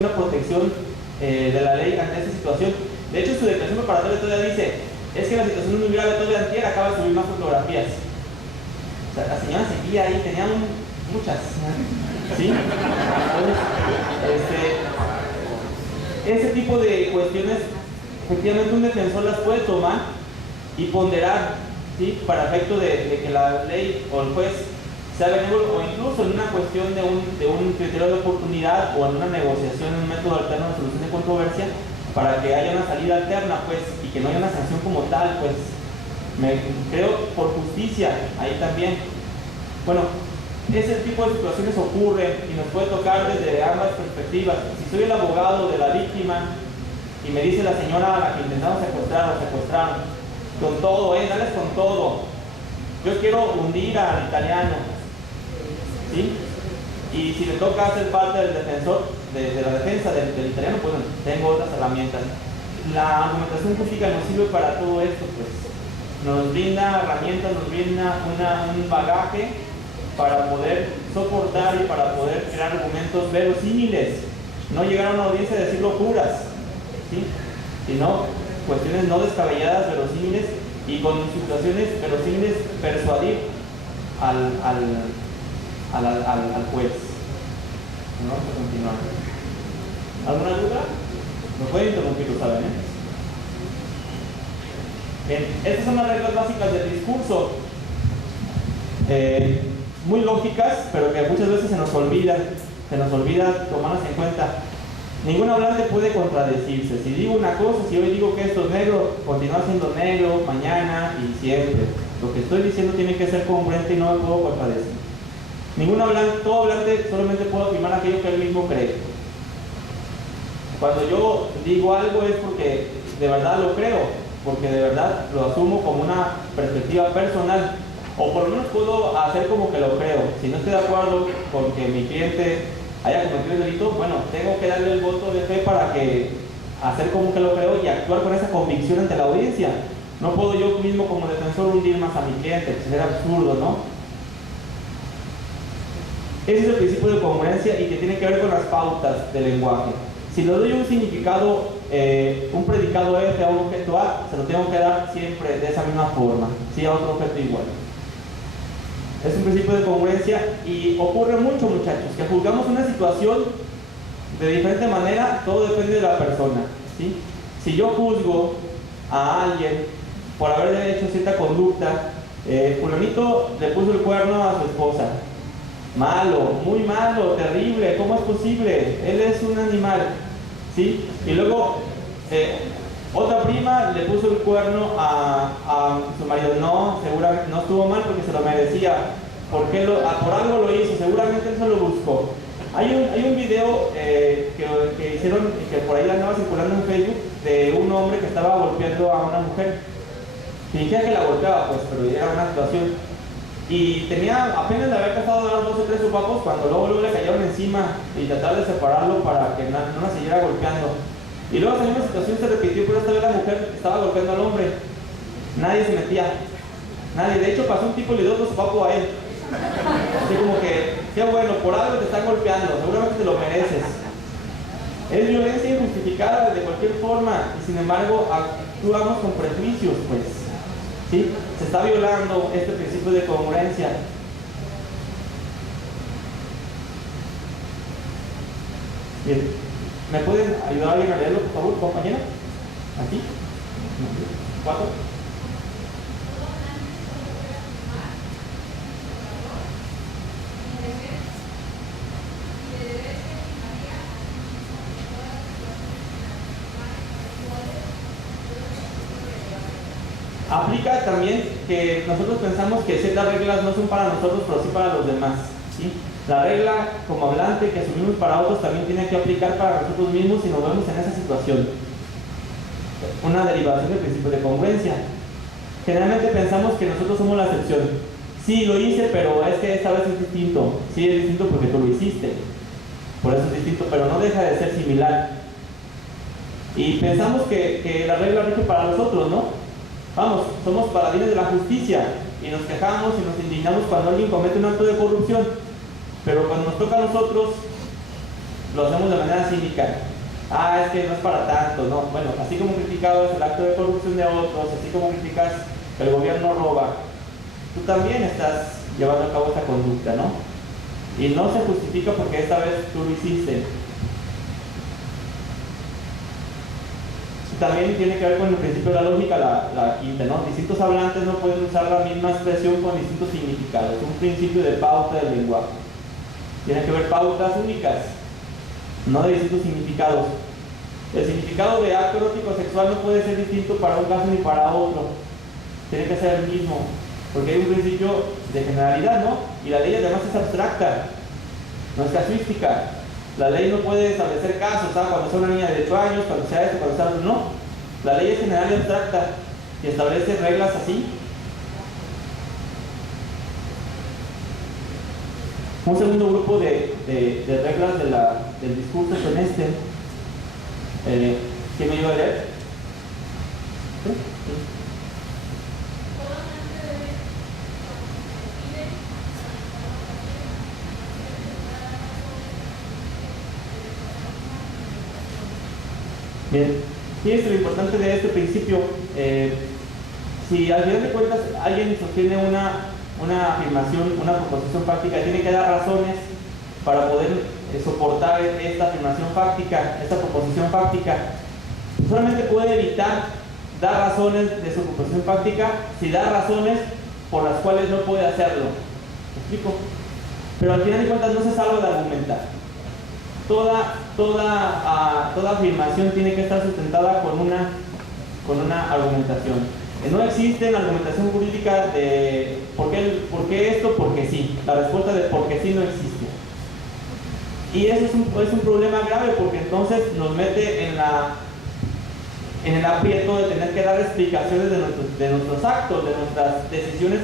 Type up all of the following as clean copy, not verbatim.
una protección de la ley ante esta situación. De hecho, su declaración preparatoria todavía dice, es que la situación es muy grave, todavía antier acaba de subir más fotografías. O sea, la señora seguía ahí, tenía muchas, ¿sí? Entonces, ese tipo de cuestiones, efectivamente un defensor las puede tomar y ponderar, ¿sí? Para efecto de que la ley o el juez sea benévolo, o incluso en una cuestión de un criterio de oportunidad o en una negociación, en un método alterno de solución de controversia, para que haya una salida alterna, pues, y que no haya una sanción como tal, pues, creo por justicia, ahí también. Bueno, ese tipo de situaciones ocurren y nos puede tocar desde ambas perspectivas. Si soy el abogado de la víctima y me dice la señora a la que intentamos secuestrar o secuestraron, con todo, dales con todo, yo quiero hundir al italiano, ¿sí? Y si me toca hacer parte del defensor, de la defensa del italiano, pues tengo otras herramientas. La argumentación jurídica nos sirve para todo esto, pues. Nos brinda herramientas, nos brinda un bagaje para poder soportar y para poder crear argumentos verosímiles. No llegar a una audiencia a decir locuras, ¿sí? Sino cuestiones no descabelladas, verosímiles, y con situaciones verosímiles persuadir al juez. Vamos a continuar. ¿Alguna duda? Nos pueden interrumpir, lo saben, Bien, estas son las reglas básicas del discurso. Muy lógicas, pero que muchas veces se nos olvida tomarlas en cuenta. Ningún hablante puede contradecirse. Si digo una cosa, si hoy digo que esto es negro, continúa siendo negro mañana y siempre. Lo que estoy diciendo tiene que ser congruente y no me puedo contradecir. Todo hablante solamente puede afirmar aquello que él mismo cree. Cuando yo digo algo es porque de verdad lo creo, porque de verdad lo asumo como una perspectiva personal, o por lo menos puedo hacer como que lo creo. Si no estoy de acuerdo con que mi cliente haya cometido el delito, bueno, tengo que darle el voto de fe para que hacer como que lo creo y actuar con esa convicción ante la audiencia. No puedo yo mismo como defensor hundir más a mi cliente, pues sería absurdo, ¿no? Ese es el principio de congruencia y que tiene que ver con las pautas del lenguaje. Si le doy un significado, un predicado F a un objeto A, se lo tengo que dar siempre de esa misma forma, ¿sí? A otro objeto igual. Es un principio de congruencia y ocurre mucho, muchachos, que juzgamos una situación de diferente manera, todo depende de la persona, ¿sí? Si yo juzgo a alguien por haber hecho cierta conducta, fulanito le puso el cuerno a su esposa, malo, muy malo, terrible, ¿cómo es posible? Él es un animal, ¿sí? Y luego otra prima le puso el cuerno a su marido. No, seguramente no estuvo mal porque se lo merecía. Por algo lo hizo, seguramente él se lo buscó. Hay un video que hicieron y que por ahí andaba circulando en Facebook de un hombre que estaba golpeando a una mujer. Fingía que la golpeaba, pues, pero era una situación. Y apenas le había casado de dar 2 o 3 sopapos cuando luego le cayeron encima y tratar de separarlo para que no la siguiera golpeando. Y luego esa misma situación se repitió, pero esta vez la mujer estaba golpeando al hombre. Nadie se metía. Nadie. De hecho, pasó un tipo y le dio 2 sopapos a él. Así como que, qué bueno, por algo te están golpeando, seguramente te lo mereces. Es violencia injustificada de cualquier forma y sin embargo actuamos con prejuicios, pues. ¿Sí? Se está violando este principio de congruencia. Bien. ¿Me pueden ayudar alguien a leerlo, por favor, compañero? ¿Aquí? 4. Aplica también que nosotros pensamos que ciertas reglas no son para nosotros, pero sí para los demás, ¿sí? La regla como hablante que asumimos para otros también tiene que aplicar para nosotros mismos si nos vemos en esa situación. Una derivación del principio de congruencia. Generalmente pensamos que nosotros somos la excepción. Sí, lo hice, pero es que esta vez es distinto. Sí, es distinto porque tú lo hiciste. Por eso es distinto, pero no deja de ser similar. Y pensamos que la regla rige para nosotros, ¿no? Vamos, somos paladines de la justicia y nos quejamos y nos indignamos cuando alguien comete un acto de corrupción, pero cuando nos toca a nosotros lo hacemos de manera cínica. Ah, es que no es para tanto, no. Bueno, así como criticabas el acto de corrupción de otros, así como criticas que el gobierno roba, tú también estás llevando a cabo esta conducta, ¿no? Y no se justifica porque esta vez tú lo hiciste. También tiene que ver con el principio de la lógica, la quinta, ¿no? Distintos hablantes no pueden usar la misma expresión con distintos significados. Un principio de pauta del lenguaje. Tiene que haber pautas únicas, no de distintos significados. El significado de acto erótico sexual no puede ser distinto para un caso ni para otro. Tiene que ser el mismo, porque hay un principio de generalidad, ¿no? Y la ley además es abstracta, no es casuística. La ley no puede establecer casos, ¿sabes? Cuando sea una niña de 8 años, cuando sea esto, cuando sea otro, no. La ley es general y abstracta y establece reglas así. Un segundo grupo de reglas del discurso son ¿quién me ayuda a leer? ¿Sí? Bien, y es lo importante de este principio. Si al final de cuentas alguien sostiene una afirmación, una proposición fáctica, tiene que dar razones para poder soportar esta afirmación fáctica, esta proposición fáctica. Solamente puede evitar dar razones de su proposición fáctica si da razones por las cuales no puede hacerlo. ¿Me explico? Pero al final de cuentas no se salva de argumentar. Toda afirmación tiene que estar sustentada con una argumentación. No existe en la argumentación jurídica de ¿por qué esto? Porque sí. La respuesta de porque sí no existe. Y eso es un problema grave, porque entonces nos mete en el aprieto de tener que dar explicaciones de nuestros actos, de nuestras decisiones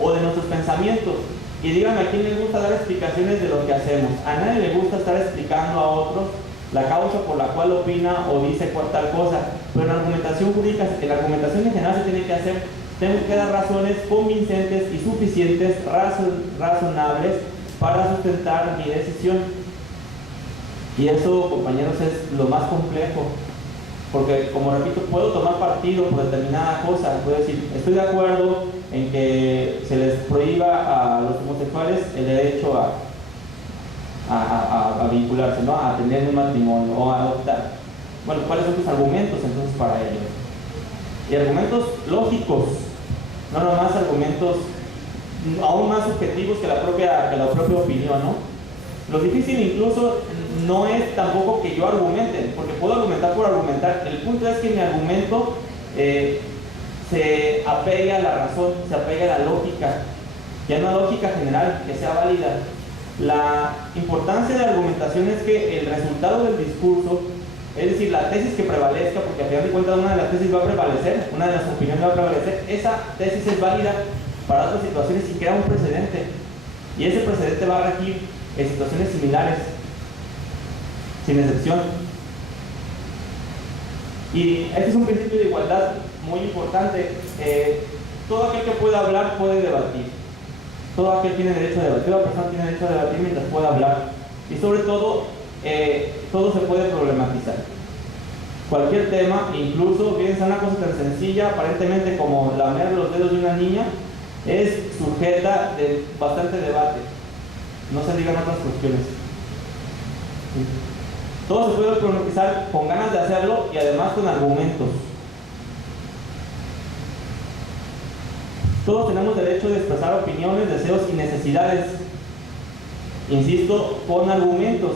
o de nuestros pensamientos. Y díganme, ¿a quién le gusta dar explicaciones de lo que hacemos? A nadie le gusta estar explicando a otros la causa por la cual opina o dice tal cosa. Pero en la argumentación jurídica, en la argumentación en general se tiene que hacer, tengo que dar razones convincentes y suficientes, razonables, para sustentar mi decisión. Y eso, compañeros, es lo más complejo. Porque, como repito, puedo tomar partido por determinada cosa. Puedo decir, estoy de acuerdo en que se les prohíba a los homosexuales el derecho a vincularse, ¿no? A tener un matrimonio o a adoptar. Bueno, ¿cuáles son tus argumentos entonces para ello? Y argumentos lógicos, no nomás argumentos aún más subjetivos que la propia opinión, ¿no? Lo difícil incluso no es tampoco que yo argumente, porque puedo argumentar por argumentar. El punto es que mi argumento se apegue a la razón, se apegue a la lógica, y a una lógica general que sea válida. La importancia de la argumentación es que el resultado del discurso, es decir, la tesis que prevalezca, porque al final de cuentas una de las tesis va a prevalecer, una de las opiniones va a prevalecer, esa tesis es válida para otras situaciones y crea un precedente, y ese precedente va a regir en situaciones similares, sin excepción. Y este es un principio de igualdad muy importante. Todo aquel que pueda hablar puede debatir. Todo aquel tiene derecho a debatir, toda persona tiene derecho a debatir mientras pueda hablar. Y sobre todo, todo se puede problematizar. Cualquier tema, incluso, fíjense, una cosa tan sencilla, aparentemente como lamer los dedos de una niña, es sujeta de bastante debate. No se digan otras cuestiones. ¿Sí? Todo se puede problematizar con ganas de hacerlo y además con argumentos. Todos tenemos derecho de expresar opiniones, deseos y necesidades. Insisto, con argumentos.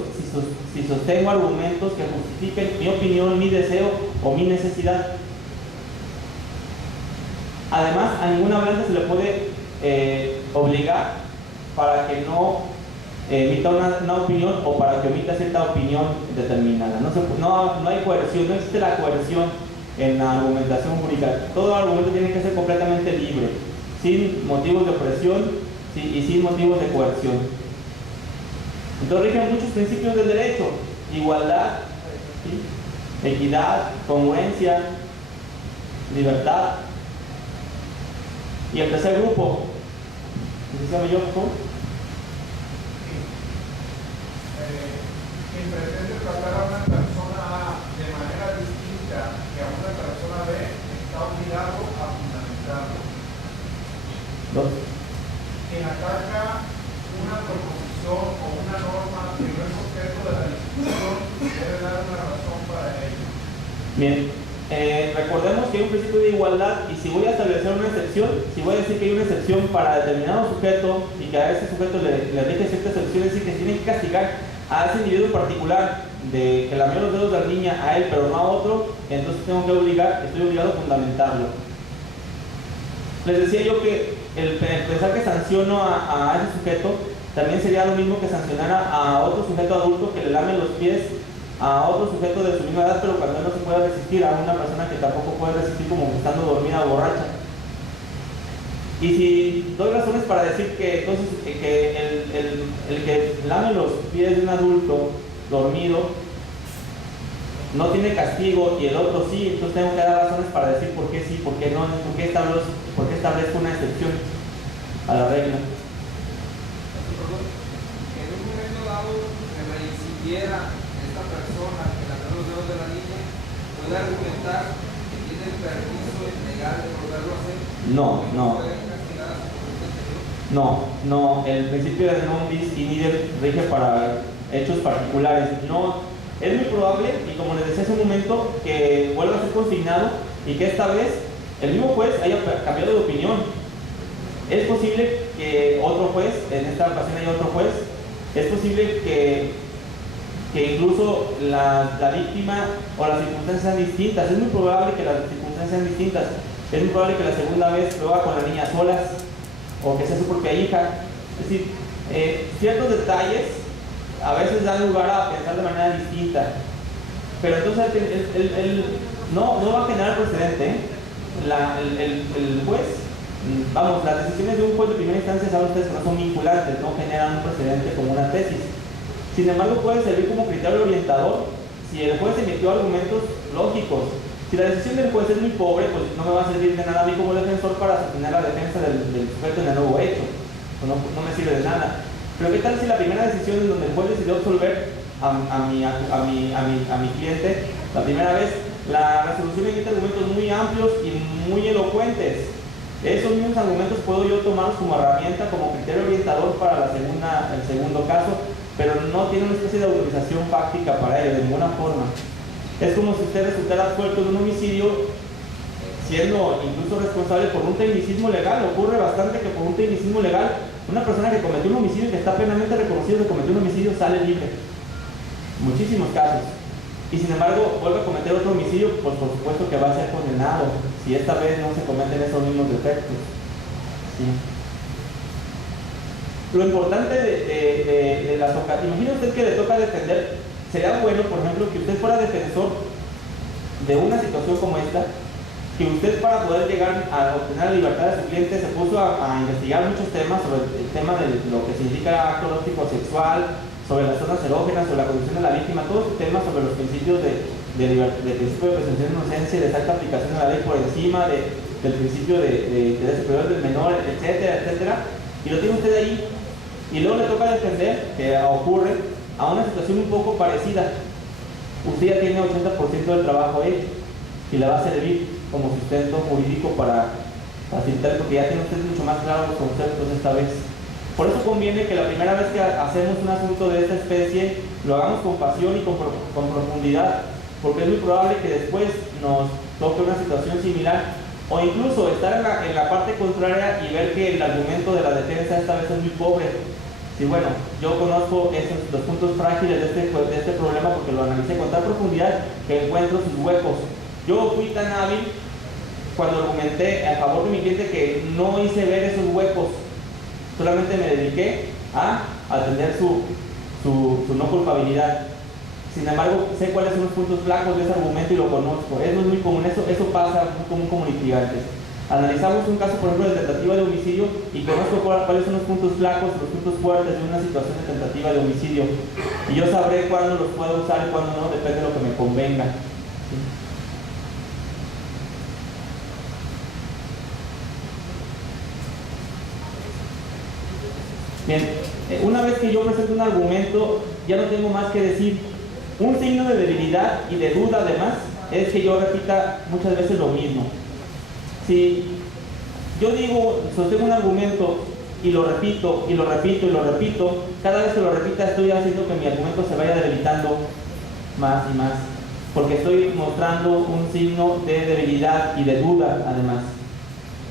Si sostengo argumentos que justifiquen mi opinión, mi deseo o mi necesidad. Además, a ningún hablante se le puede obligar para que no emita una opinión o para que omita cierta opinión determinada. No hay coerción, no existe la coerción en la argumentación jurídica. Todo argumento tiene que ser completamente libre, sin motivos de opresión y sin motivos de coerción. Entonces rigen muchos principios del derecho: igualdad, ¿sí? Equidad, congruencia, libertad. Y el tercer grupo, ¿se llama yo? quien pretende tratar a una persona A de manera distinta que a una persona B está obligado a fundamentarlo. Dos. Quien ataca una proposición o una norma que no es objeto de la discusión debe dar una razón para ello. Bien, recordemos que hay un principio de igualdad y si voy a establecer una excepción, si voy a decir que hay una excepción para determinado sujeto y que a ese sujeto le deje cierta excepción, es decir, que se tiene que castigar a ese individuo en particular de que lamió los dedos de la niña a él pero no a otro, entonces estoy obligado a fundamentarlo. Les decía yo que el pensar que sanciono a ese sujeto también sería lo mismo que sancionara a otro sujeto adulto que le lame los pies a otro sujeto de su misma edad, pero cuando él no se puede resistir, a una persona que tampoco puede resistir como estando dormida o borracha. Y si doy razones para decir que entonces que el que lame los pies de un adulto dormido no tiene castigo y el otro sí, entonces tengo que dar razones para decir por qué sí, por qué no, por qué establezco una excepción a la regla. En un momento dado se reincidiera esta persona que lamió los dedos de la niña, ¿puede argumentar que tiene el permiso legal de volverlo a hacer? No, el principio de non bis in idem rige para hechos particulares. No, es muy probable, y como les decía hace un momento, que vuelva a ser consignado y que esta vez el mismo juez haya cambiado de opinión. Es posible que otro juez, en esta ocasión haya otro juez, es posible que incluso la víctima o las circunstancias sean distintas. Es muy probable que las circunstancias sean distintas. Es muy probable que la segunda vez lo haga con la niña solas o que sea su propia hija. Es decir, ciertos detalles a veces dan lugar a pensar de manera distinta. Pero entonces él no va a generar precedente. El juez, vamos, las decisiones de un juez de primera instancia, saben ustedes que no son vinculantes, no generan un precedente como una tesis. Sin embargo, puede servir como criterio orientador si el juez emitió argumentos lógicos. Si la decisión del juez es muy pobre, pues no me va a servir de nada a mí como defensor para sostener la defensa del sujeto en el nuevo hecho. No me sirve de nada. Pero ¿qué tal si la primera decisión en donde el juez decidió absolver a mi cliente, la primera vez, la resolución emite argumentos muy amplios y muy elocuentes? Esos mismos argumentos puedo yo tomarlos como herramienta, como criterio orientador para el segundo caso, pero no tiene una especie de autorización fáctica para ello, de ninguna forma. Es como si usted resultara absuelto de un homicidio siendo incluso responsable por un tecnicismo legal. Ocurre bastante que por un tecnicismo legal, una persona que cometió un homicidio y que está plenamente reconocido que cometió un homicidio sale libre. Muchísimos casos. Y sin embargo, vuelve a cometer otro homicidio, pues por supuesto que va a ser condenado, si esta vez no se cometen esos mismos defectos. ¿Sí? Lo importante de las ocasiones, imagine usted que le toca defender, sería bueno, por ejemplo, que usted fuera defensor de una situación como esta, que usted para poder llegar a obtener la libertad de su cliente se puso a investigar muchos temas sobre el tema de lo que significa acto erótico sexual, sobre las zonas erógenas, sobre la condición de la víctima, todos estos temas sobre los principios de principio de presunción de inocencia y de exacta aplicación de la ley por encima del principio de interés superior del menor, etcétera, etcétera, y lo tiene usted ahí, y luego le toca defender, que ocurre, a una situación un poco parecida. Usted ya tiene 80% del trabajo hecho y le va a servir como sustento jurídico para facilitar, porque ya tiene usted mucho más claro los conceptos esta vez. Por eso conviene que la primera vez que hacemos un asunto de esta especie lo hagamos con pasión y con profundidad, porque es muy probable que después nos toque una situación similar o incluso estar en la parte contraria y ver que el argumento de la defensa esta vez es muy pobre. Sí, bueno, yo conozco los puntos frágiles de este problema porque lo analicé con tal profundidad que encuentro sus huecos. Yo fui tan hábil cuando argumenté a favor de mi cliente que no hice ver esos huecos. Solamente me dediqué a atender su no culpabilidad. Sin embargo, sé cuáles son los puntos flacos de ese argumento y lo conozco. Eso es muy común, eso pasa muy común como litigantes. Analizamos un caso, por ejemplo, de tentativa de homicidio y conozco cuáles son los puntos flacos, los puntos fuertes de una situación de tentativa de homicidio. Y yo sabré cuándo los puedo usar y cuándo no, depende de lo que me convenga. ¿Sí? Bien, Una vez que yo presento un argumento, ya no tengo más que decir. Un signo de debilidad y de duda, además, es que yo repita muchas veces lo mismo. Si yo sostengo un argumento y lo repito, y lo repito, y lo repito, cada vez que lo repita estoy haciendo que mi argumento se vaya debilitando más y más, porque estoy mostrando un signo de debilidad y de duda, además.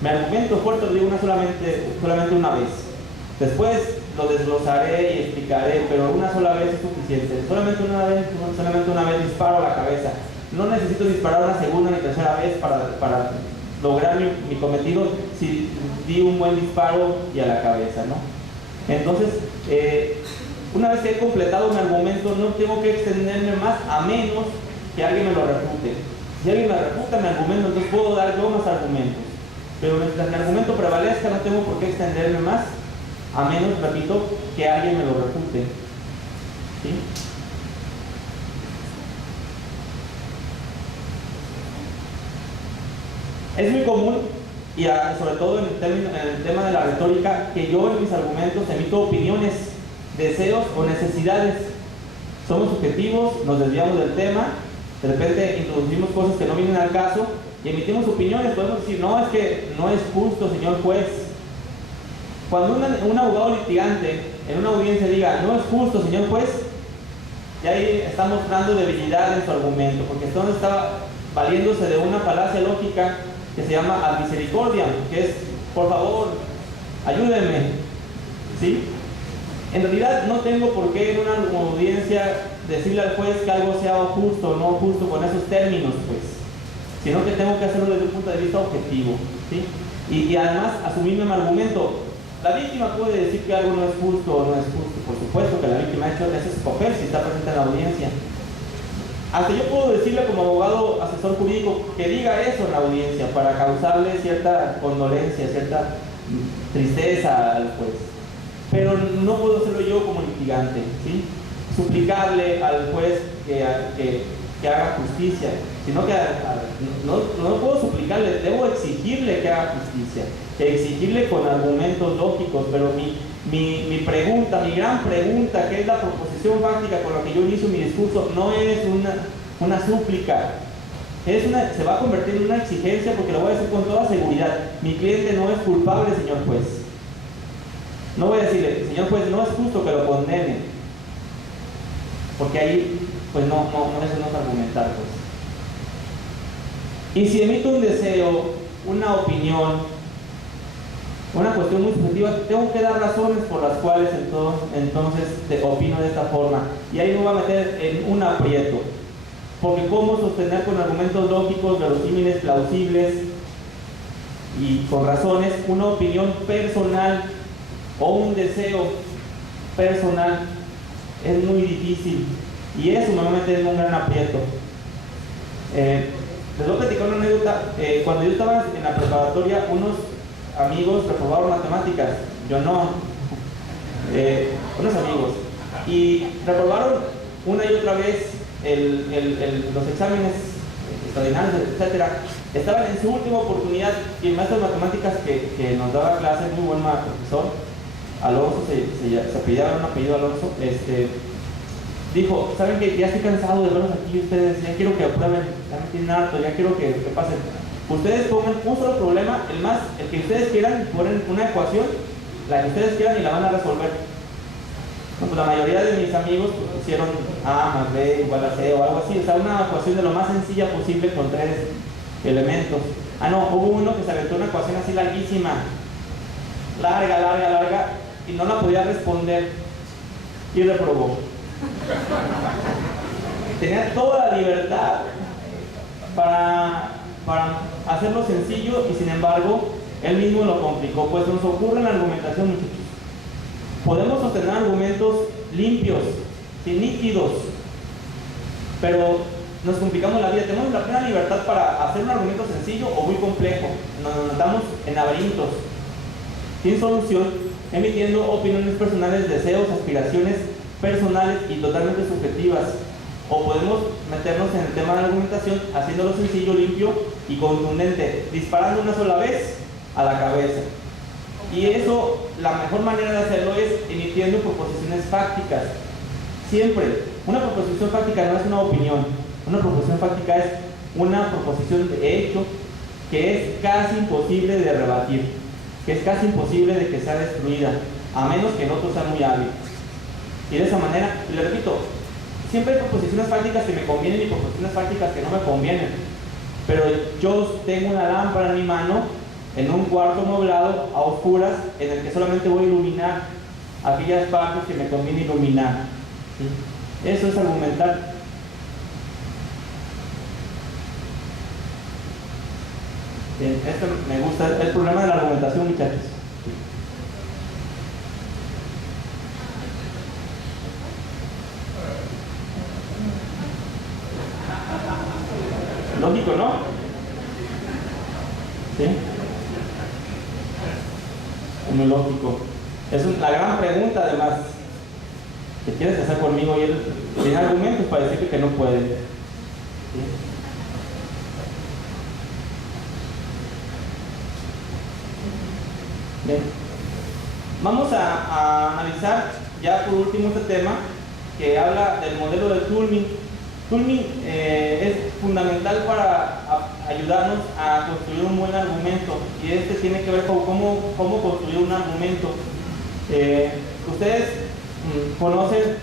Mi argumento fuerte lo digo solamente una vez. Después lo desglosaré y explicaré, pero una sola vez es suficiente. Solamente una vez disparo a la cabeza. No necesito disparar una segunda ni tercera vez para lograr mi cometido si di un buen disparo y a la cabeza, ¿no? Entonces, una vez que he completado mi argumento, no tengo que extenderme más a menos que alguien me lo refute. Si alguien me refuta mi argumento, entonces puedo dar yo más argumentos. Pero mientras mi argumento prevalezca, no tengo por qué extenderme más, a menos, repito, que alguien me lo refute. ¿Sí? Es muy común, y sobre todo en el tema de la retórica, que yo en mis argumentos emito opiniones, deseos o necesidades. Somos subjetivos, nos desviamos del tema, de repente introducimos cosas que no vienen al caso y emitimos opiniones. Podemos decir, no, es que no es justo, señor juez. Cuando un abogado litigante en una audiencia diga, no es justo, señor juez, ya ahí está mostrando debilidad en su argumento, porque entonces está valiéndose de una falacia lógica que se llama ad misericordiam, que es, por favor, ayúdenme, ¿sí? En realidad no tengo por qué en una audiencia decirle al juez que algo sea justo o no justo con esos términos, pues, sino que tengo que hacerlo desde un punto de vista objetivo, ¿sí? Y además asumirme mi argumento. La víctima puede decir que algo no es justo o no es justo, por supuesto que la víctima ha hecho es escoger si está presente en la audiencia. Hasta yo puedo decirle como abogado asesor jurídico que diga eso en la audiencia para causarle cierta condolencia, cierta tristeza al juez. Pero no puedo hacerlo yo como litigante, ¿sí? Suplicarle al juez que haga justicia, sino que no puedo suplicarle, debo exigirle que haga justicia, exigirle con argumentos lógicos. Pero mi pregunta, mi gran pregunta, que es la proposición fáctica con la que yo inicio mi discurso, no es una súplica, se va a convertir en una exigencia, porque lo voy a decir con toda seguridad. Mi cliente no es culpable, señor juez. No voy a decirle, señor juez, no es justo que lo condene, porque ahí pues no es argumentar, pues. Y si emito un deseo, una opinión, una cuestión muy subjetiva, tengo que dar razones por las cuales entonces te opino de esta forma, y ahí me voy a meter en un aprieto, porque cómo sostener con argumentos lógicos, verosímiles, plausibles y con razones una opinión personal o un deseo personal es muy difícil, y eso me mete en un gran aprieto. Les voy a platicar una anécdota. Cuando yo estaba en la preparatoria, unos amigos reprobaron matemáticas, yo no, unos amigos, y reprobaron una y otra vez los exámenes extraordinarios, etcétera. Estaban en su última oportunidad, y el maestro de matemáticas que nos daba clases, muy buen profesor, Alonso, se apellidaba un apellido Alonso, dijo, ¿saben qué? Ya estoy cansado de verlos aquí ustedes, ya quiero que aprueben, ya me tienen harto, ya quiero que pasen. Ustedes pongan un solo problema, el que ustedes quieran, ponen una ecuación, la que ustedes quieran, y la van a resolver. No, pues la mayoría de mis amigos pusieron A más B igual a C o algo así, o sea, una ecuación de lo más sencilla posible con 3 elementos. No, hubo uno que se aventó una ecuación así larguísima, larga, y no la podía responder, y reprobó. Tenía toda la libertad para hacerlo sencillo, y sin embargo él mismo lo complicó. Pues nos ocurre en la argumentación, muchachos. Podemos sostener argumentos limpios, nítidos, pero nos complicamos la vida. Tenemos la plena libertad para hacer un argumento sencillo o muy complejo. Nos metamos en laberintos sin solución, emitiendo opiniones personales, deseos, aspiraciones personales y totalmente subjetivas. O podemos meternos en el tema de la argumentación haciéndolo sencillo, limpio y contundente, disparando una sola vez a la cabeza. Y eso, la mejor manera de hacerlo es emitiendo proposiciones fácticas. Siempre, una proposición fáctica no es una opinión. Una proposición fáctica es una proposición de hecho que es casi imposible de rebatir, que es casi imposible de que sea destruida, a menos que el otro sea muy hábil. Y de esa manera, y le repito, siempre hay proposiciones fácticas que me convienen y proposiciones fácticas que no me convienen. Pero yo tengo una lámpara en mi mano, en un cuarto nublado, a oscuras, en el que solamente voy a iluminar aquellas partes que me conviene iluminar. ¿Sí? Eso es argumentar. Bien, esto me gusta, el problema de la argumentación, muchachos. Lógico, ¿no? ¿Sí? Muy lógico. Es la gran pregunta, además, que quieres hacer conmigo, y él tiene argumentos para decir que no puede. ¿Sí? Bien. Vamos a analizar ya por último este tema que habla del modelo de Turing. Turing es fundamental para ayudarnos a construir un buen argumento, y este tiene que ver con cómo construir un argumento. Ustedes conocen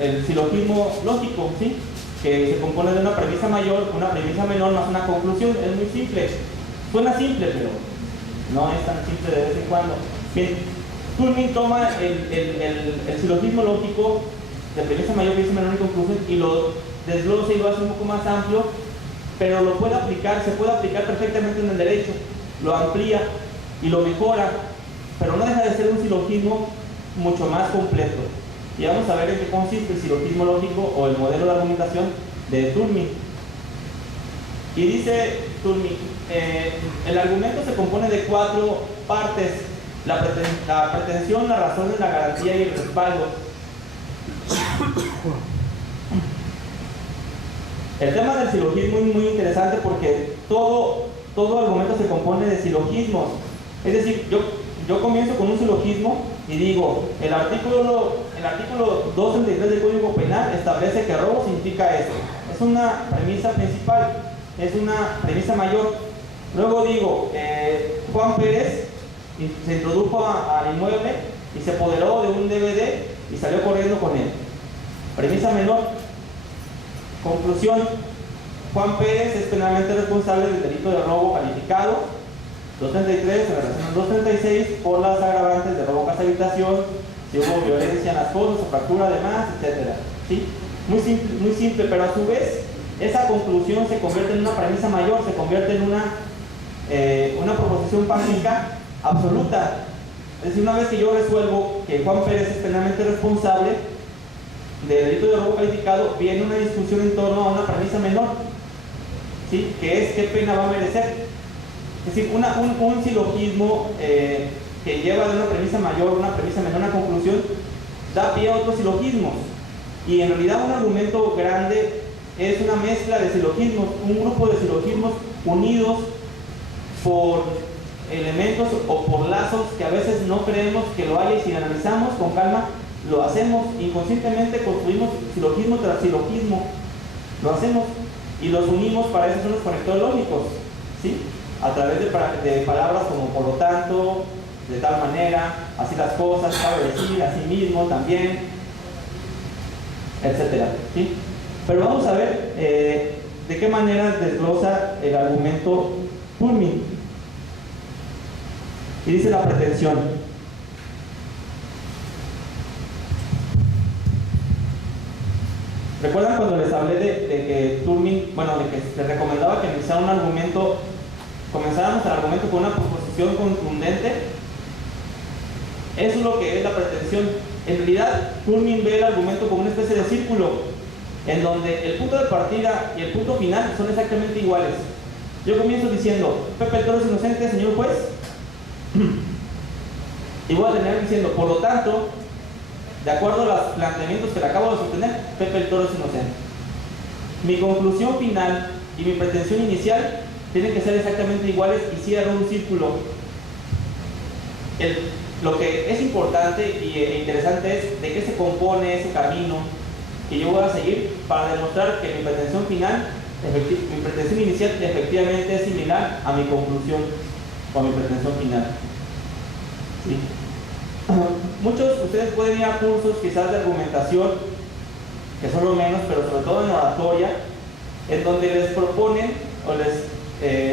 el silogismo lógico, ¿sí? Que se compone de una premisa mayor, una premisa menor más una conclusión. Es muy simple, suena simple, pero no es tan simple de vez en cuando. Bien, Turing toma el silogismo lógico de premisa mayor, premisa menor y conclusión y lo desglosa y lo hace un poco más amplio, pero lo puede aplicar, se puede aplicar perfectamente en el derecho, lo amplía y lo mejora, pero no deja de ser un silogismo mucho más completo. Y vamos a ver en qué consiste el silogismo lógico o el modelo de argumentación de Turing. Y dice Turing, el argumento se compone de 4 partes: la pretensión, la razón, la garantía y el respaldo. El tema del silogismo es muy interesante porque todo argumento se compone de silogismos. Es decir, yo comienzo con un silogismo y digo, el artículo 233 del Código Penal establece que robo significa esto. Es una premisa principal, es una premisa mayor. Luego digo, Juan Pérez se introdujo al inmueble y se apoderó de un DVD y salió corriendo con él. Premisa menor. Conclusión: Juan Pérez es penalmente responsable del delito de robo calificado 233 en relación al 236 por las agravantes de robo casa habitación, si hubo violencia en las cosas o fractura además, etc. ¿Sí? Muy simple, pero a su vez esa conclusión se convierte en una premisa mayor, se convierte en una proposición fáctica absoluta. Es decir, una vez que yo resuelvo que Juan Pérez es penalmente responsable del delito de robo calificado, viene una discusión en torno a una premisa menor, ¿sí? Que es qué pena va a merecer. Es decir, un silogismo que lleva de una premisa mayor, una premisa menor, una conclusión, da pie a otros silogismos. Y en realidad un argumento grande es una mezcla de silogismos, un grupo de silogismos unidos por elementos o por lazos que a veces no creemos que lo haya, y si analizamos con calma lo hacemos inconscientemente, construimos silogismo tras silogismo, lo hacemos y los unimos. Para eso son los conectores lógicos, ¿sí? A través de palabras como por lo tanto, de tal manera, así las cosas, cabe decir, así mismo también, etcétera, ¿sí? Pero vamos a ver de qué manera desglosa el argumento Turing. Y dice la pretensión. ¿Recuerdan cuando les hablé de que Turing, de que se recomendaba que comenzáramos el argumento con una proposición contundente? Eso es lo que es la pretensión. En realidad, Turing ve el argumento como una especie de círculo, en donde el punto de partida y el punto final son exactamente iguales. Yo comienzo diciendo, Pepe el Toro es inocente, señor juez, y voy a terminar diciendo, por lo tanto, de acuerdo a los planteamientos que le acabo de sostener, Pepe el Toro es inocente. Mi conclusión final y mi pretensión inicial tienen que ser exactamente iguales y cierro un círculo. Lo que es importante e interesante es de qué se compone ese camino que yo voy a seguir para demostrar que mi pretensión final, mi pretensión inicial efectivamente es similar a mi conclusión o a mi pretensión final. ¿Sí? Muchos de ustedes pueden ir a cursos quizás de argumentación, que son lo menos, pero sobre todo en oratoria, en donde les proponen o les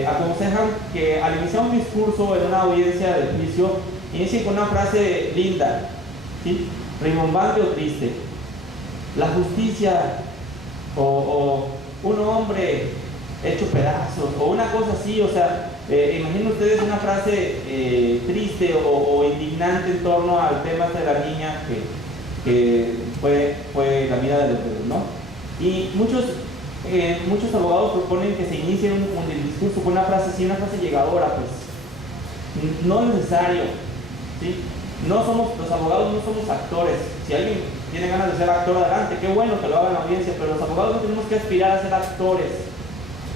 aconsejan que al iniciar un discurso en una audiencia de juicio, inicien con una frase linda, ¿sí? Rimbombante o triste. La justicia, o un hombre hecho pedazos, o una cosa así. O sea, imaginen ustedes una frase triste o indignante en torno al tema de la niña que fue la vida de los dedos, ¿no? Y muchos abogados proponen que se inicie el discurso con una frase así, una frase llegadora. Pues no es necesario, ¿sí? Los abogados no somos actores. Si alguien tiene ganas de ser actor, adelante, qué bueno que lo haga en la audiencia, pero los abogados no tenemos que aspirar a ser actores,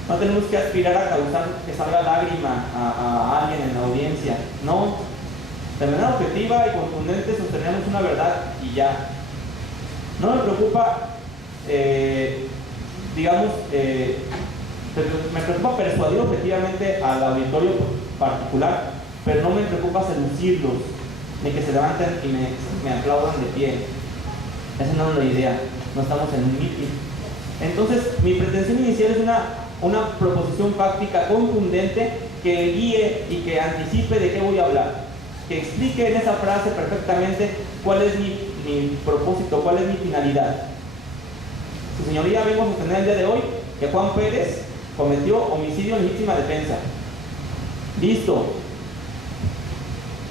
no tenemos que aspirar a causar que salga lágrima a alguien en la audiencia. No, de manera objetiva y contundente sostenemos una verdad y ya. No me preocupa, me preocupa persuadir objetivamente al auditorio particular, pero no me preocupa seducirlos, ni que se levanten y me aplaudan de pie. Esa no es la idea, no estamos en un meeting. Entonces, mi pretensión inicial es una proposición fáctica contundente que guíe y que anticipe de qué voy a hablar, que explique en esa frase perfectamente cuál es mi propósito, cuál es mi finalidad. Su señoría, vengo a sostener el día de hoy que Juan Pérez cometió homicidio en legítima defensa. Listo.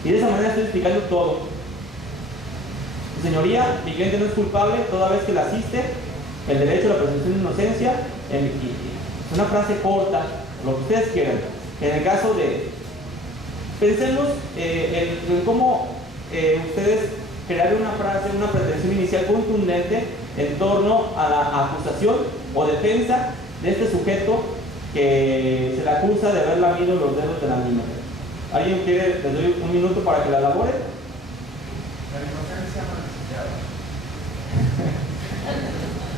Y de esa manera estoy explicando todo. Su señoría, mi cliente no es culpable toda vez que le asiste el derecho a la presunción de inocencia. Es una frase corta, lo que ustedes quieran. En el caso de... Pensemos en cómo ustedes crear una frase, una pretensión inicial contundente en torno a la acusación o defensa de este sujeto que se le acusa de haber lamido los dedos de la niña. ¿Alguien quiere? Les doy un minuto para que la elaboren. La inocencia mancillada.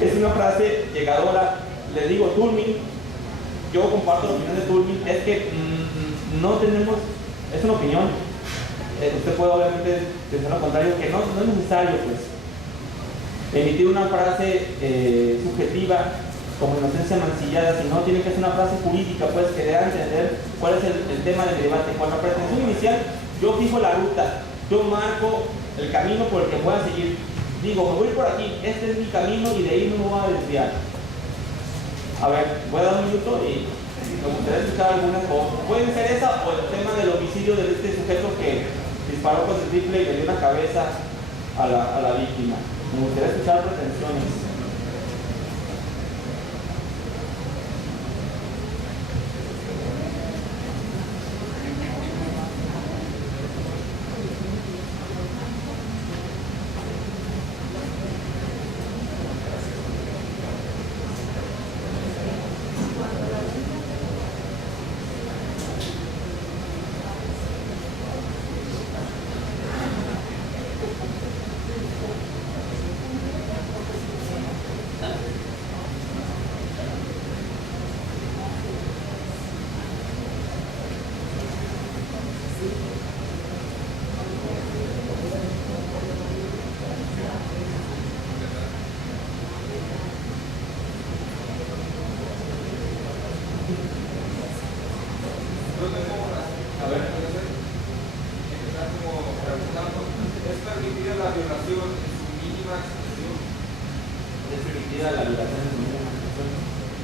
Es una frase llegadora. Le digo, Toulmin, yo comparto la opinión de Toulmin, es que no tenemos, es una opinión, usted puede obviamente pensar lo contrario, que no es necesario pues emitir una frase subjetiva como inocencia mancillada, sino tiene que ser una frase jurídica pues que dé a entender cuál es el tema del debate. Con la pretensión inicial yo fijo la ruta, yo marco el camino por el que voy a seguir, digo, me voy por aquí, este es mi camino y de ahí no me voy a desviar. A ver, voy a dar un minuto y me gustaría escuchar algunas cosas. Pueden ser esa o el tema del homicidio de este sujeto que disparó con el rifle y le dio una cabeza a la víctima. Me gustaría escuchar pretensiones.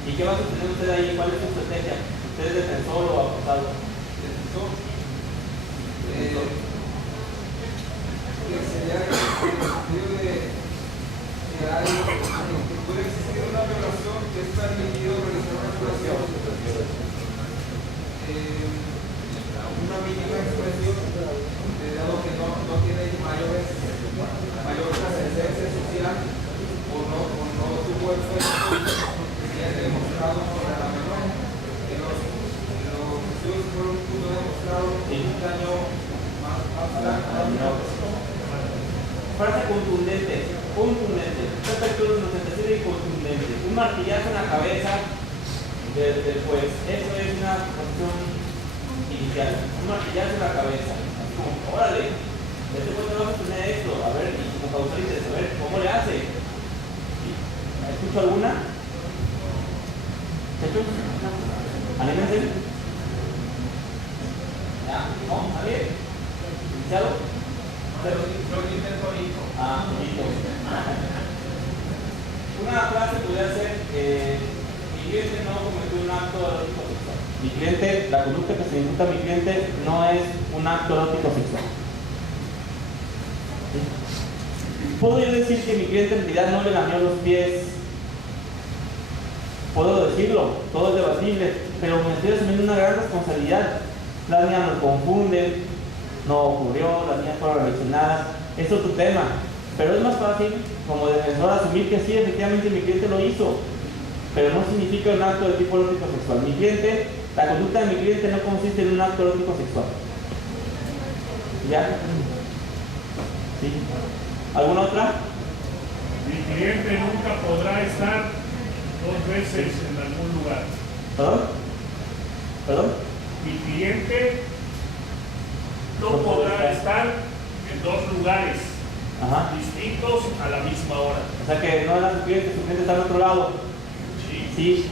¿Y qué va a suceder usted ahí? ¿Cuál es su estrategia? ¿Usted es defensor o acusado? Defensor. Sería el sentido de que puede existir una violación que es permitido realizar una violación. Una mínima expresión, dado que no tiene mayor trascendencia social o no tuvo efecto demostrado por la menor, que los estudios fueron demostrado un daño más Frase contundente, contundente. Este texto nos antecede contundente. Un martillazo en la cabeza del juez. Eso es una posición inicial. Un martillazo en la cabeza. Así como, órale, desde cuándo vamos a tener esto. A ver, y como causal interés, a ver, ¿cómo le hace? ¿Escucho alguna? ¿Hechos? ¿Anímense? ¿Ya? ¿No? ¿Está bien? ¿Iniciado? Yo intento hijo. Ah, bonito. Una frase podría ser, mi cliente no cometió un acto erótico sexual. Mi cliente, la conducta que se le imputa a mi cliente no es un acto erótico sexual. ¿Sí? ¿Puedo yo decir que mi cliente en realidad no le lamió los pies? Puedo decirlo, todo es debatible, pero me estoy asumiendo una gran responsabilidad. Las niñas nos confunden, no ocurrió, las niñas fueron reaccionadas, es otro tema, pero es más fácil como defensor asumir que sí, efectivamente mi cliente lo hizo, pero no significa un acto de tipo erótico sexual. Mi cliente, la conducta de mi cliente no consiste en un acto erótico sexual. ¿Ya? ¿Sí? ¿Alguna otra? Mi cliente nunca podrá estar 2 veces en algún lugar. ¿Perdón? ¿Perdón? Mi cliente no podrá estar en 2 lugares Ajá. distintos a la misma hora. O sea que no era su cliente está al otro lado. Sí.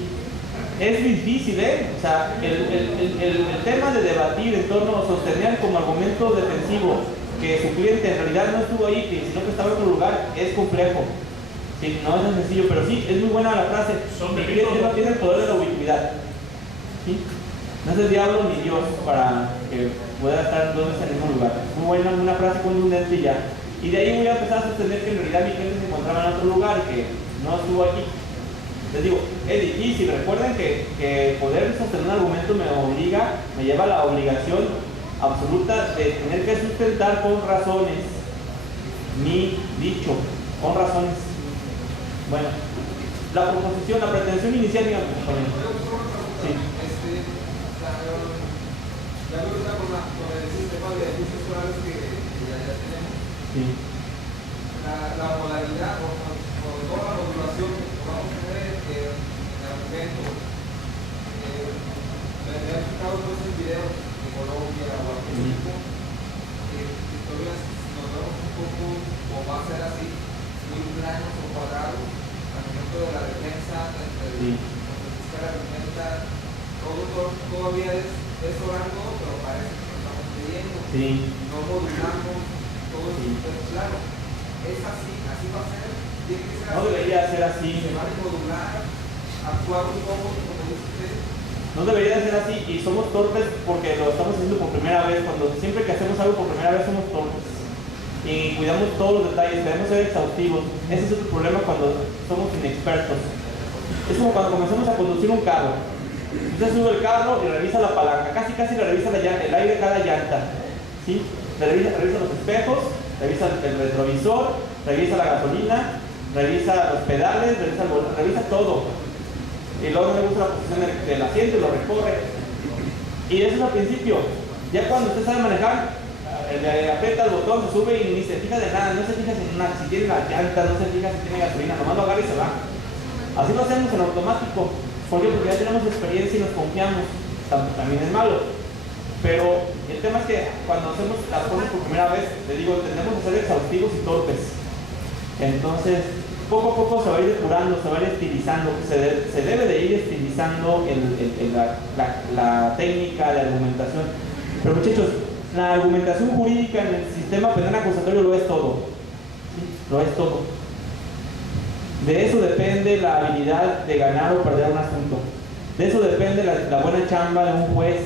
Es difícil, ¿eh? O sea, el tema de debatir en torno a sostener como argumento defensivo que su cliente en realidad no estuvo ahí, sino que estaba en otro lugar, es complejo. Sí, no es tan sencillo, pero sí, es muy buena la frase. Mi cliente no tiene el poder de la ubicuidad. ¿Sí? No es el diablo ni Dios para que pueda estar 2 veces en el mismo lugar. Muy buena, una frase contundente y ya. Y de ahí voy a empezar a sostener que en realidad mi cliente se encontraba en otro lugar y que no estuvo aquí. Les digo, es difícil. Recuerden que poder sostener un argumento me lleva a la obligación absoluta de tener que sustentar con razones mi dicho, con razones. Bueno, la proposición, la pretensión inicial, digamos. Sí. Ya lo está con el sistema de ajustes orales que ya tenemos. Sí. La modalidad o toda la modulación que vamos a tener en el argumento. Me han explicado muchos videos de Colombia o aquí en México. Historias nos vemos un poco, o va a ser así, muy planos o cuadrados al momento de la defensa, entre el fiscal argumenta, todavía es orando, pero parece que lo estamos pidiendo. Sí. No modulamos, todo es claro. Es así va a ser. Tiene que ser No así. debería ser así. Se va a modular, actuar un poco, como dice usted. No debería ser así y somos torpes porque lo estamos haciendo por primera vez. Siempre que hacemos algo por primera vez somos torpes y cuidamos todos los detalles, queremos ser exhaustivos. Ese es otro problema cuando somos inexpertos. Es como cuando comenzamos a conducir un carro. Usted sube el carro y revisa la palanca, casi le revisa el aire de cada llanta, ¿sí? Revisa los espejos, revisa el retrovisor, revisa la gasolina, revisa los pedales, revisa todo. Y luego le gusta la posición del asiento y lo recorre. Y eso es al principio. Ya cuando usted sabe manejar, le aprieta el botón, se sube y ni se fija de nada, no se fija si tiene la llanta, no se fija si tiene gasolina, nomás lo agarra y se va. Así lo hacemos en automático. ¿Por qué? Porque ya tenemos experiencia y nos confiamos. También es malo. Pero el tema es que cuando hacemos las cosas por primera vez, le digo, tendemos a ser exhaustivos y torpes. Entonces, poco a poco se va a ir depurando, se va a ir estilizando. Se debe de ir estilizando la técnica de argumentación. Pero muchachos, la argumentación jurídica en el sistema penal acusatorio lo es todo. ¿Sí? Lo es todo. De eso depende la habilidad de ganar o perder un asunto. De eso depende la buena chamba de un juez,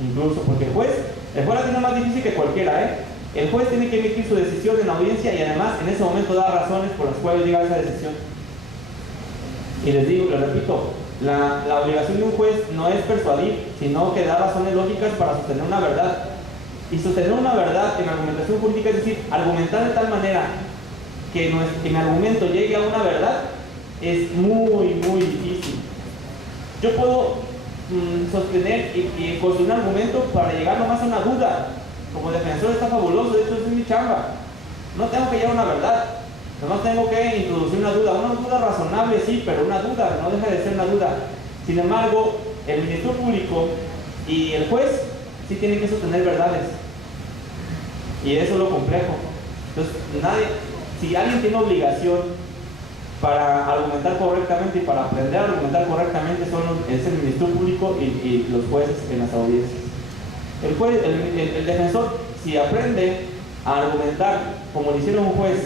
incluso, porque el juez la tiene más difícil que cualquiera, ¿eh? El juez tiene que emitir su decisión en audiencia y además en ese momento da razones por las cuales llega a esa decisión. Y les repito, la obligación de un juez no es persuadir, sino que da razones lógicas para sostener una verdad. Y sostener una verdad en argumentación jurídica es decir, argumentar de tal manera que mi argumento llegue a una verdad es muy, muy difícil. Yo puedo sostener y construir un argumento para llegar nomás a una duda, como defensor está fabuloso, de hecho es mi chamba. No tengo que llevar una verdad, no tengo que introducir una duda razonable sí, pero una duda, no deja de ser una duda. Sin embargo, el ministro público y el juez sí tienen que sostener verdades. Y eso es lo complejo. Entonces, si alguien tiene obligación para argumentar correctamente y para aprender a argumentar correctamente es el ministro público y los jueces en las audiencias. El defensor, si aprende a argumentar como lo hicieron un juez,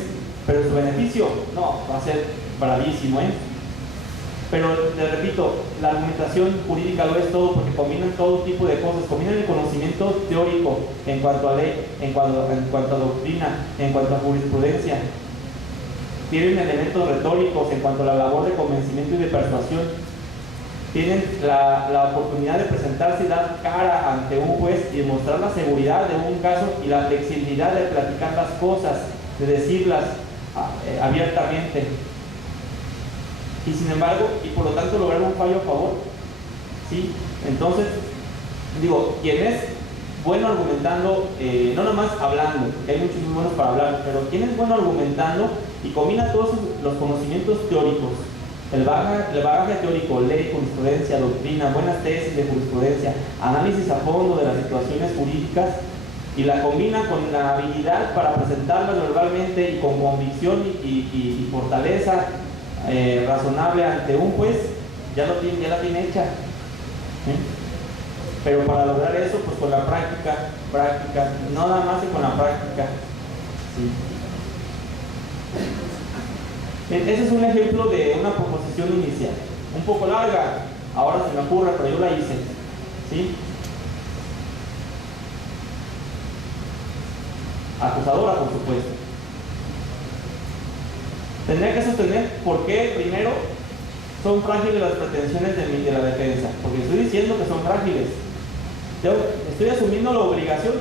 pero en su beneficio, no, va a ser bravísimo, ¿eh? Pero te repito, la argumentación jurídica lo es todo porque combinan todo tipo de cosas, combinan el conocimiento teórico en cuanto a ley, en cuanto a doctrina, en cuanto a jurisprudencia. Tienen elementos retóricos en cuanto a la labor de convencimiento y de persuasión. Tienen la oportunidad de presentarse y dar cara ante un juez y demostrar la seguridad de un caso y la flexibilidad de platicar las cosas, de decirlas abiertamente. Y sin embargo, y por lo tanto lograr un fallo a favor. ¿Sí? Entonces, digo, quien es bueno argumentando, no nomás hablando, que hay muchos muy buenos para hablar, pero quien es bueno argumentando y combina todos los conocimientos teóricos, el bagaje teórico, ley, jurisprudencia, doctrina, buenas tesis de jurisprudencia, análisis a fondo de las situaciones jurídicas, y la combina con la habilidad para presentarlas verbalmente y con convicción y fortaleza razonable ante un juez, ya la tiene hecha. Pero para lograr eso, pues con la práctica, nada más que con la práctica. ¿Sí? Ese es un ejemplo de una proposición inicial, un poco larga, ahora se me ocurre, pero yo la hice. ¿Sí? Acusadora, por supuesto. Tendría que sostener por qué, primero, son frágiles las pretensiones de la defensa, porque estoy diciendo que son frágiles. Estoy asumiendo la obligación,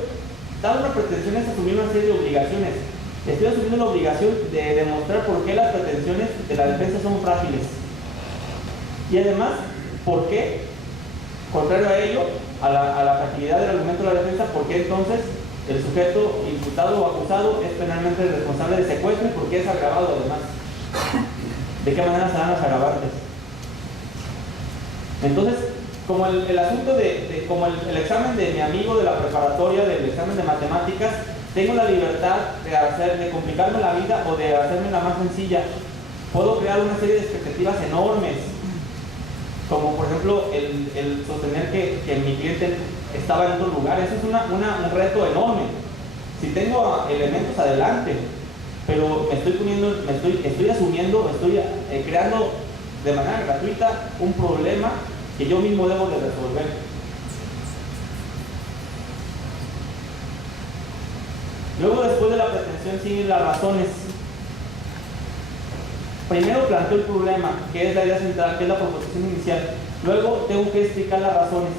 dar una pretensión es asumir una serie de obligaciones. Estoy asumiendo la obligación de demostrar por qué las pretensiones de la defensa son frágiles. Y además, por qué, contrario a ello, a la fragilidad del argumento de la defensa, por qué entonces el sujeto imputado o acusado es penalmente responsable de secuestro y por qué es agravado además. ¿De qué manera serán los agravantes? Entonces, como el asunto como el examen de mi amigo de la preparatoria, del examen de matemáticas, tengo la libertad de complicarme la vida o de hacerme la más sencilla. Puedo crear una serie de expectativas enormes, como por ejemplo el sostener que mi cliente estaba en otro lugar. Eso es un reto enorme. Si tengo elementos, adelante, pero estoy asumiendo, estoy creando de manera gratuita un problema que yo mismo debo de resolver. Luego, después de la pretensión, siguen las razones. Primero planteo el problema, que es la idea central, que es la proposición inicial. Luego tengo que explicar las razones.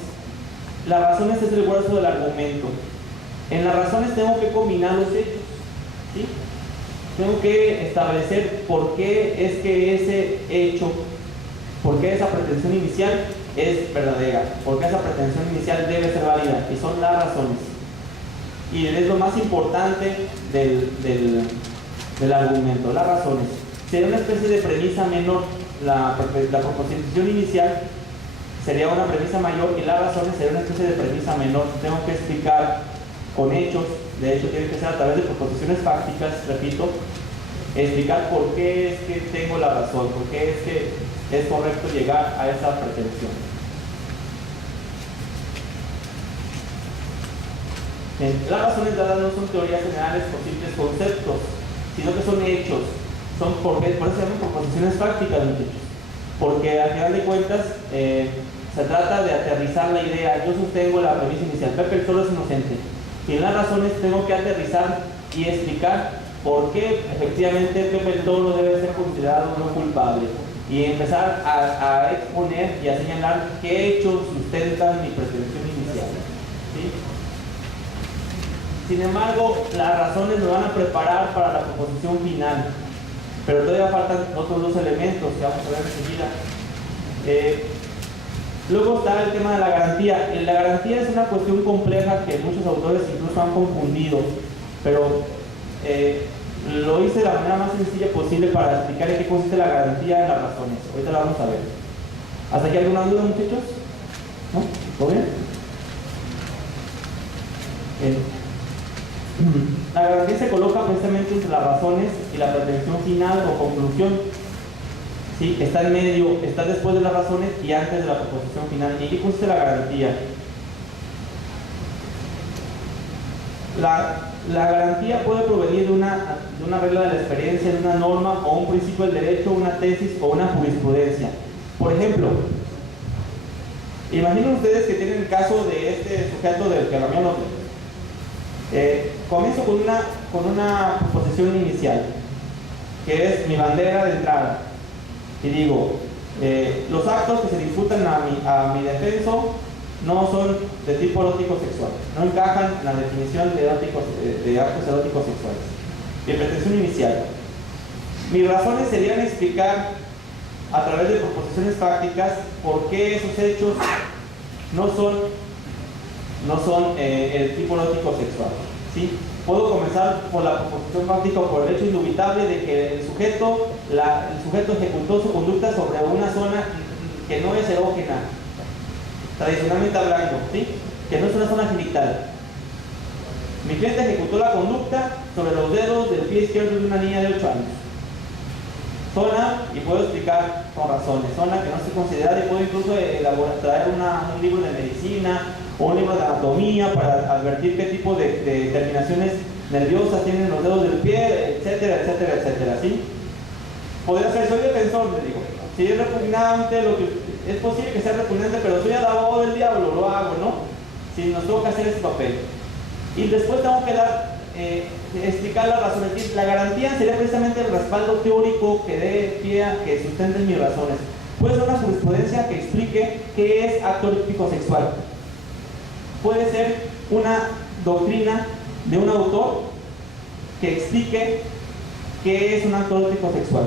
Las razones es el grueso del argumento. En las razones tengo que combinar los hechos, ¿sí? Tengo que establecer por qué es que ese hecho, por qué esa pretensión inicial es verdadera, por qué esa pretensión inicial debe ser válida, y son las razones. Y es lo más importante del argumento, las razones. Sería una especie de premisa menor, la proposición inicial sería una premisa mayor y las razones sería una especie de premisa menor. Tengo que explicar con hechos, de hecho tiene que ser a través de proposiciones fácticas, repito, explicar por qué es que tengo la razón, por qué es que es correcto llegar a esa pretensión. Las razones dadas no son teorías generales o simples conceptos, sino que son hechos, por eso se llaman proposiciones fácticas, muchachos, porque al final de cuentas se trata de aterrizar la idea. Yo sostengo la premisa inicial, Pepe el Toro es inocente, y en las razones tengo que aterrizar y explicar por qué efectivamente Pepe el Toro debe ser considerado no culpable, y empezar a exponer y a señalar qué hechos sustentan mi pretensión inicial, ¿sí? Sin embargo, las razones me van a preparar para la proposición final, pero todavía faltan otros dos elementos que vamos a ver enseguida. Luego está el tema de la garantía. La garantía es una cuestión compleja que muchos autores incluso han confundido, pero lo hice de la manera más sencilla posible para explicar en qué consiste la garantía en las razones. Ahorita la vamos a ver. ¿Hasta aquí alguna duda, muchachos? ¿No? ¿Todo bien? La garantía se coloca precisamente entre las razones y la pretensión final o conclusión. ¿Sí? Está en medio, está después de las razones y antes de la proposición final. ¿Y qué consiste la garantía? La garantía puede provenir de una regla de la experiencia, de una norma o un principio del derecho, una tesis o una jurisprudencia. Por ejemplo, imaginen ustedes que tienen el caso de este sujeto del que la mía comienzo con una proposición inicial, que es mi bandera de entrada. Y digo, los actos que se disputan a mi defenso no son de tipo erótico sexual, no encajan en la definición de actos eróticos sexuales. Mi pretensión inicial. Mis razones serían explicar a través de proposiciones prácticas por qué esos hechos no son el tipo erótico sexual. ¿Sí? Puedo comenzar por la proposición práctica por el hecho indubitable de que el sujeto ejecutó su conducta sobre una zona que no es erógena, tradicionalmente hablando, ¿sí? Que no es una zona genital. Mi cliente ejecutó la conducta sobre los dedos del pie izquierdo de una niña de 8 años. Zona, y puedo explicar con razones, zona que no se considera, y puedo incluso traer un libro de medicina o un libro de anatomía para advertir qué tipo de terminaciones nerviosas tienen los dedos del pie, etcétera, etcétera, etcétera, ¿sí? Podría ser, soy defensor, le digo. Si es repugnante, es posible que sea repugnante, pero soy abogado del diablo, lo hago, ¿no? Si nos toca hacer ese papel. Y después tengo que explicar las razones. La garantía sería precisamente el respaldo teórico que dé pie a que sustenten mis razones. Puede ser una jurisprudencia que explique qué es acto erótico sexual. Puede ser una doctrina de un autor que explique qué es un acto erótico sexual.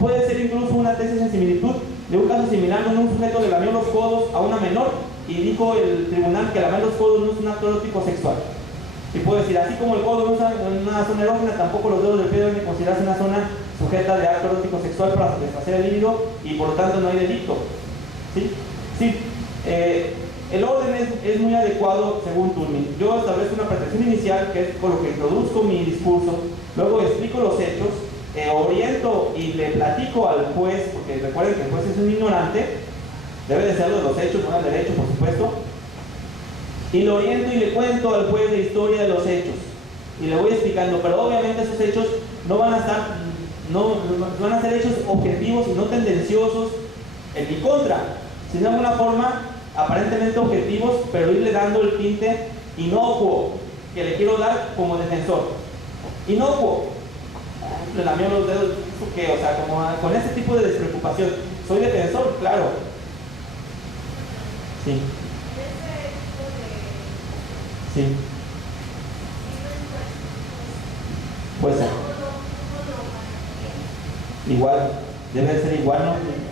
Puede ser incluso una tesis en similitud de un caso similar donde un sujeto le lamió los codos a una menor y dijo el tribunal que lamer los codos no es un acto erótico sexual. Y puedo decir, así como el codo no es una zona erógena, tampoco los dedos del pie deben considerarse una zona sujeta de acto erótico sexual para satisfacer el líbido y por lo tanto no hay delito. ¿Sí? Sí. El orden es muy adecuado según Turmin. Yo establezco una pretensión inicial, que es con lo que introduzco mi discurso, luego explico los hechos, oriento y le platico al juez, porque recuerden que el juez es un ignorante, debe de serlo de los hechos, no del derecho, por supuesto, y lo oriento y le cuento al juez la historia de los hechos, y le voy explicando, pero obviamente esos hechos no van a ser hechos objetivos y no tendenciosos en mi contra, sino de alguna forma aparentemente objetivos, pero irle dando el tinte inocuo que le quiero dar como defensor. Inocuo. Le lamió los dedos, ¿qué? O sea, como con ese tipo de despreocupación. Soy defensor, claro. Sí. Sí. Puede ser. Igual, debe ser igual, ¿no?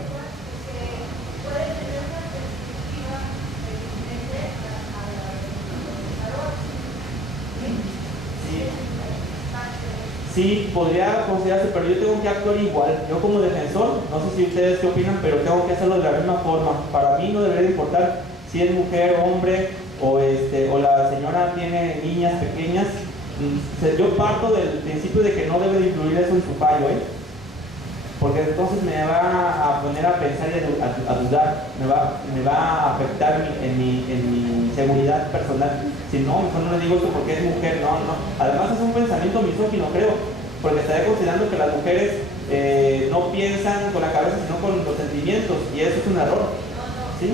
Sí, podría considerarse, pero yo tengo que actuar igual. Yo como defensor, no sé si ustedes qué opinan, pero tengo que hacerlo de la misma forma. Para mí no debería importar si es mujer, hombre, o la señora tiene niñas pequeñas. Yo parto del principio de que no debe de influir eso en su fallo, porque entonces me va a poner a pensar y a dudar, me va a afectar en mi seguridad personal. Si no, mejor no le digo esto porque es mujer, no. Además es un pensamiento misógino, creo, porque estaré considerando que las mujeres no piensan con la cabeza sino con los sentimientos, y eso es un error. ¿Sí?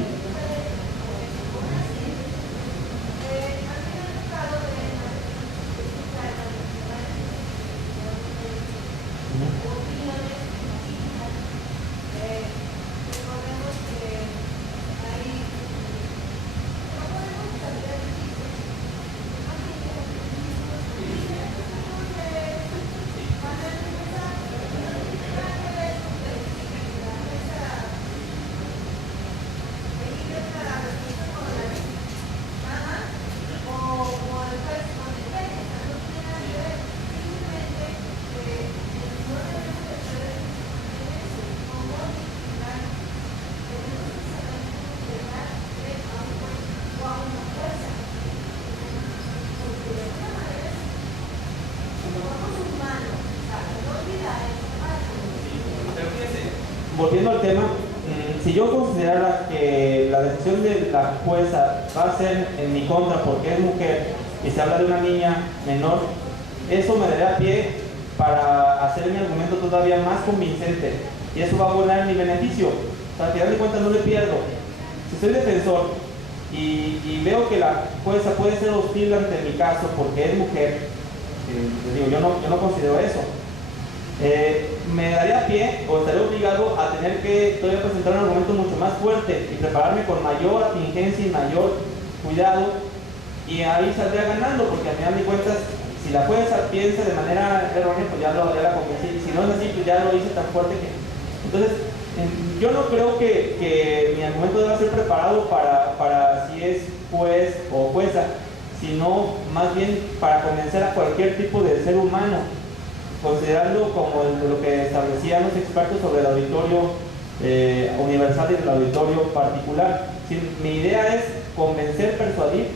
al tema, si yo considerara que la decisión de la jueza va a ser en mi contra porque es mujer y se habla de una niña menor, eso me daría pie para hacer mi argumento todavía más convincente y eso va a abonar mi beneficio. O sea, al final de cuentas no le pierdo. Si soy defensor y veo que la jueza puede ser hostil ante mi caso porque es mujer, les digo, yo no considero eso. Me daría pie o estaría obligado a tener que todavía presentar un argumento mucho más fuerte y prepararme con mayor atingencia y mayor cuidado, y ahí saldría ganando, porque al final de cuentas, si la jueza piensa de manera errónea, pues ya la convencí, y si no es así, pues ya lo hice tan fuerte que... Entonces, yo no creo que mi argumento deba ser preparado para si es juez o jueza, sino más bien para convencer a cualquier tipo de ser humano, considerando como lo que establecían los expertos sobre el auditorio universal y el auditorio particular. Mi idea es convencer, persuadir,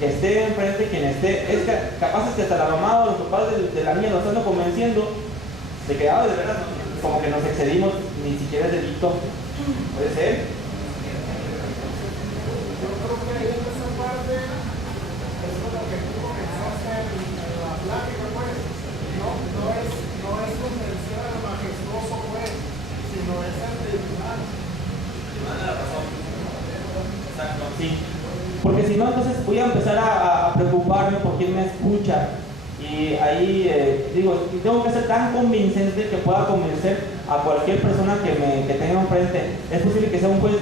que esté enfrente quien esté. Es que capaz es que hasta la mamá o los papás de la niña nos están convenciendo de que de verdad como que nos excedimos, ni siquiera es delito. Puede ser. Yo creo que ahí en esa parte es lo que tú comenzaste en la plática, pues. No es convencer al majestuoso juez, sino es el tribunal. Exacto, sí. Porque si no, entonces voy a empezar a preocuparme por quién me escucha. Y ahí digo, tengo que ser tan convincente que pueda convencer a cualquier persona que tenga enfrente. Es posible que sea un juez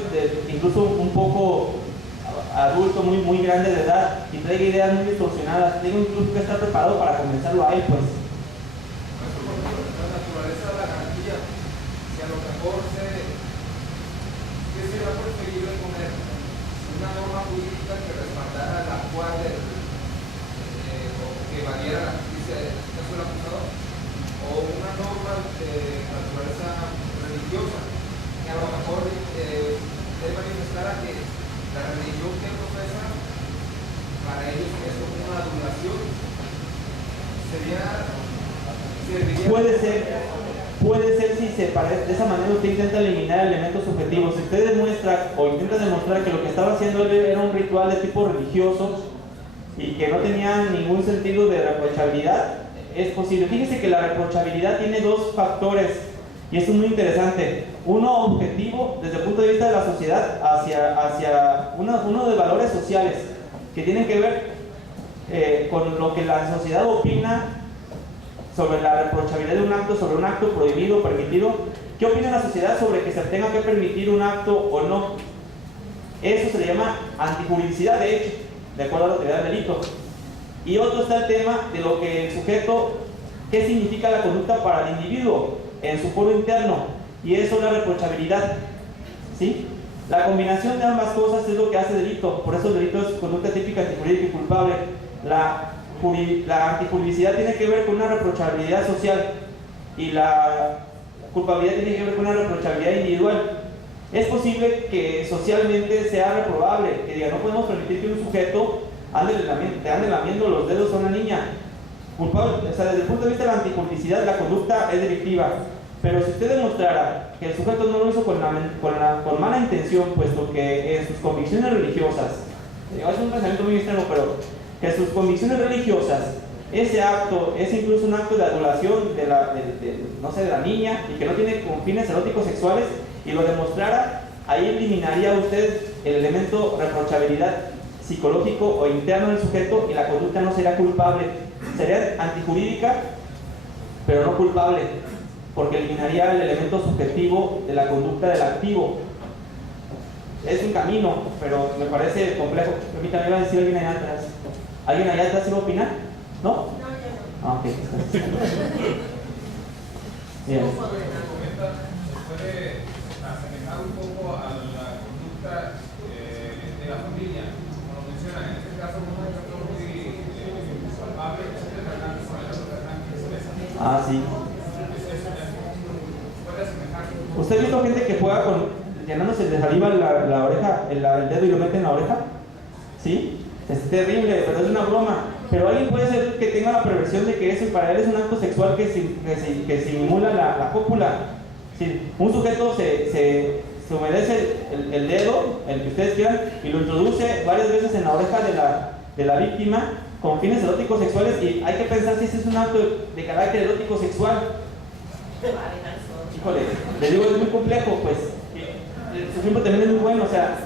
incluso un poco adulto, muy grande de edad, y traiga ideas muy distorsionadas. Tengo incluso que estar preparado para convencerlo a él, pues. La naturaleza de la garantía, si a lo mejor ¿qué sería preferible poner? Una norma jurídica que respaldara la cual o que valiera la justicia de este caso del acusador, o una norma de naturaleza religiosa que a lo mejor debe manifestar que la religión que profesa para ellos es como una adulación. Puede ser si se parece, de esa manera usted intenta eliminar elementos subjetivos. Si usted demuestra o intenta demostrar que lo que estaba haciendo él era un ritual de tipo religioso y que no tenía ningún sentido de reprochabilidad, es posible. Fíjese que la reprochabilidad tiene dos factores y esto es muy interesante. Uno objetivo desde el punto de vista de la sociedad hacia uno de valores sociales que tienen que ver con lo que la sociedad opina sobre la reprochabilidad de un acto, sobre un acto prohibido o permitido. ¿Qué opina la sociedad sobre que se tenga que permitir un acto o no? Eso se le llama antijuridicidad, de hecho, de acuerdo a la teoría del delito. Y otro está el tema de lo que el sujeto, qué significa la conducta para el individuo en su foro interno, y eso es la reprochabilidad, ¿sí? La combinación de ambas cosas es lo que hace delito. Por eso el delito es conducta típica, antijurídica y culpable. La antijuridicidad tiene que ver con una reprochabilidad social y la culpabilidad tiene que ver con una reprochabilidad individual. Es posible que socialmente sea reprobable, que diga, no podemos permitir que un sujeto ande lamiendo los dedos a una niña. Culpable, o sea, desde el punto de vista de la antijuridicidad, la conducta es delictiva. Pero si usted demostrara que el sujeto no lo hizo con mala intención, puesto que en sus convicciones religiosas, es un pensamiento muy extremo, pero que sus convicciones religiosas, ese acto es incluso un acto de adulación de la niña y que no tiene con fines eróticos sexuales, y lo demostrara, ahí eliminaría usted el elemento reprochabilidad psicológico o interno del sujeto y la conducta no sería culpable. Sería antijurídica, pero no culpable, porque eliminaría el elemento subjetivo de la conducta del activo. Es un camino, pero me parece complejo. Permítame, iba a decir alguien allá atrás. ¿Alguien allá atrás iba a opinar? ¿No? No, ya no. Ah, ok. Bien. Puede asemejar un poco a la conducta de la familia, como lo mencionan. En este caso, un factor muy palpable es el Fernández con el otro Fernández. Ah, sí. Puede asemejar. ¿Usted ha visto gente que juega llenándose de saliva la oreja, el dedo, y lo mete en la oreja? ¿Sí? Es terrible, pero es una broma. Pero alguien puede ser que tenga la perversión de que eso para él es un acto sexual que simula la cópula. Sí, un sujeto se humedece el dedo, el que ustedes quieran, y lo introduce varias veces en la oreja de la víctima con fines eróticos sexuales, y hay que pensar si ese es un acto de carácter erótico sexual. Híjole, les digo, es muy complejo, pues. Su ejemplo también es muy bueno, o sea,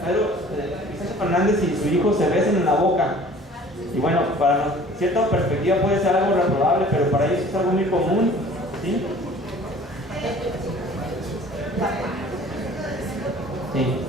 Vicente Fernández y su hijo se besan en la boca. Y bueno, para cierta perspectiva puede ser algo reprobable, pero para ellos es algo muy común, ¿sí? Sí.